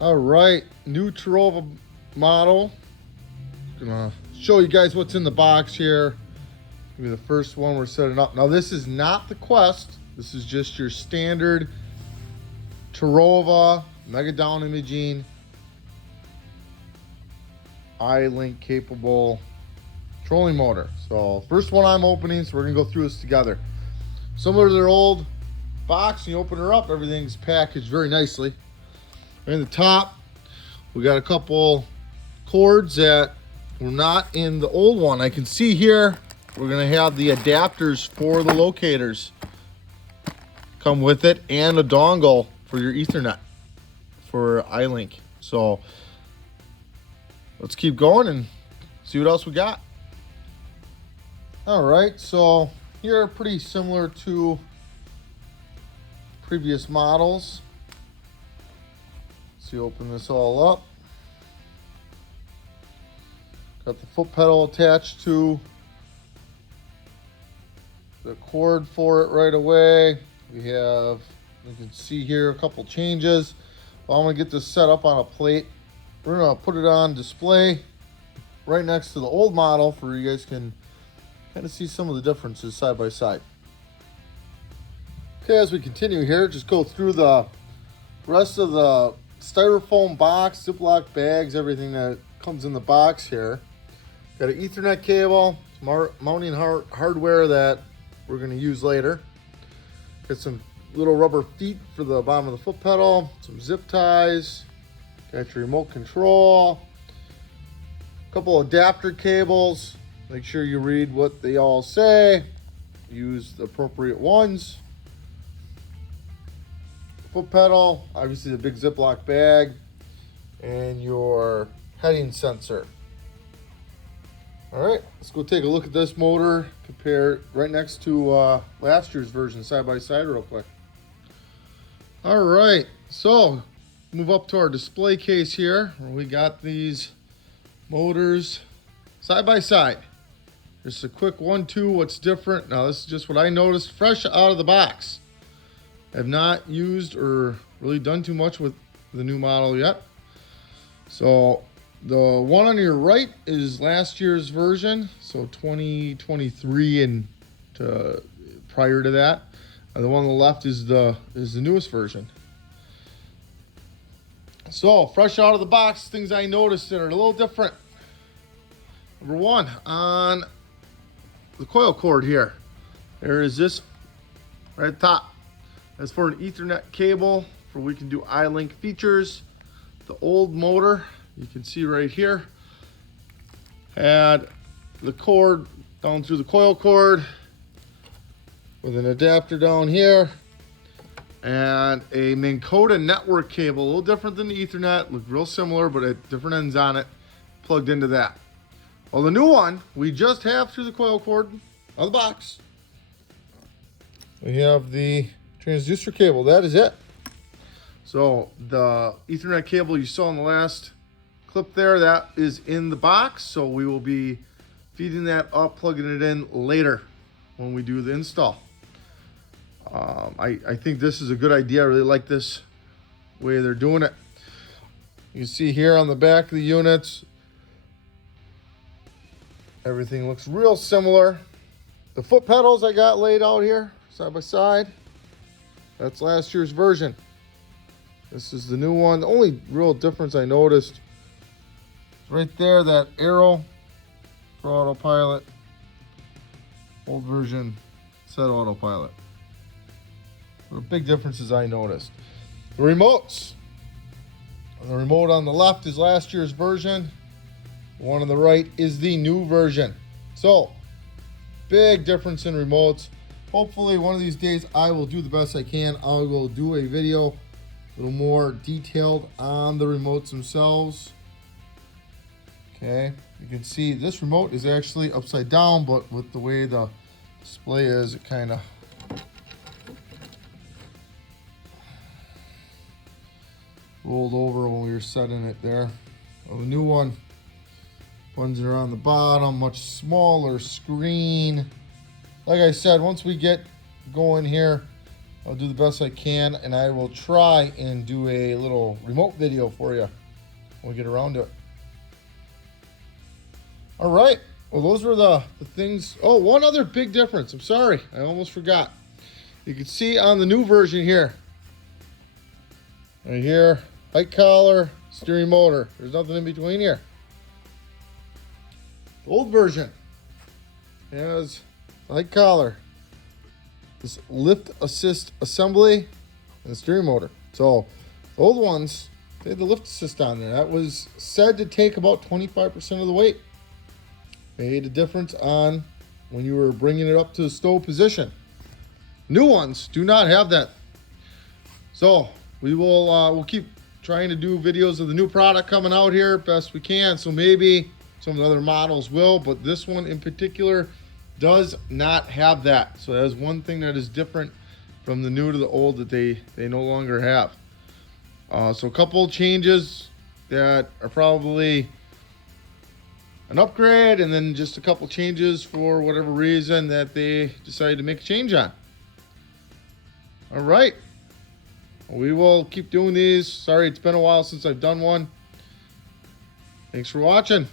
All right, new Terrova model. Gonna show you guys what's in the box here. Gonna be the first one we're setting up. Now this is not the Quest. This is just your standard Terrova Mega Down Imaging eye-link capable trolling motor. So first one I'm opening, so we're gonna go through this together. Similar to their old box, you open her up, everything's packaged very nicely. In the top, we got a couple cords that were not in the old one. I can see here, we're gonna have the adapters for the locators come with it, and a dongle for your Ethernet for iLink. So let's keep going and see what else we got. All right, so here, pretty similar to previous models. So you open this all up. Got the foot pedal attached to the cord for it right away. We have, you can see here, a couple changes. Well, I'm gonna get this set up on a plate. We're gonna put it on display right next to the old model for you guys can kind of see some of the differences side by side. Okay, as we continue here, just go through the rest of the styrofoam box, Ziploc bags, everything that comes in the box here. Got an Ethernet cable, mounting hardware that we're going to use later. Got some little rubber feet for the bottom of the foot pedal, some zip ties, got your remote control, a couple adapter cables. Make sure you read what they all say, use the appropriate ones. Foot pedal, obviously the big Ziploc bag, and your heading sensor. All right, let's go take a look at this motor, compare it right next to last year's version side by side real quick. All right, so move up to our display case here, where we got these motors side by side. Just a quick 1-2, what's different. Now this is just what I noticed fresh out of the box. Have not used or really done too much with the new model yet. So the one on your right is last year's version, so 2023 and prior to that. And the one on the left is the newest version. So fresh out of the box, things I noticed that are a little different. Number one, on the coil cord here, there is this right at the top. As for an Ethernet cable, for we can do iLink features. The old motor, you can see right here, had the cord down through the coil cord with an adapter down here and a Minn Kota network cable, a little different than the Ethernet, looked real similar, but at different ends on it, plugged into that. Well, the new one, we just have through the coil cord out of the box. We have the transducer cable, that is it. So the Ethernet cable you saw in the last clip there, that is in the box. So we will be feeding that up, plugging it in later when we do the install. I think this is a good idea. I really like this way they're doing it. You see here on the back of the units, everything looks real similar. The foot pedals I got laid out here side by side. That's last year's version. This is the new one. The only real difference I noticed right there, that arrow for autopilot. Old version said autopilot. The big differences I noticed. The remotes. The remote on the left is last year's version. The one on the right is the new version. So, big difference in remotes. Hopefully one of these days I will do the best I can. I will do a video a little more detailed on the remotes themselves. Okay, you can see this remote is actually upside down, but with the way the display is, it kind of rolled over when we were setting it there. Well, the new one, buttons are on the bottom, much smaller screen. Like I said, once we get going here, I'll do the best I can, and I will try and do a little remote video for you when we get around to it. All right. Well, those were the things. Oh, one other big difference. I'm sorry. I almost forgot. You can see on the new version here. Right here, height collar, steering motor. There's nothing in between here. The old version has the height collar, this lift assist assembly, and the steering motor. So the old ones, they had the lift assist on there. That was said to take about 25% of the weight. Made a difference on when you were bringing it up to the stow position. New ones do not have that. So we will we'll keep trying to do videos of the new product coming out here best we can. So maybe some of the other models will, but this one in particular does not have that. So that is one thing that is different from the new to the old that they no longer have. So a couple changes that are probably an upgrade, and then just a couple changes for whatever reason that they decided to make a change on. All right. We will keep doing these. Sorry, it's been a while since I've done one. Thanks for watching.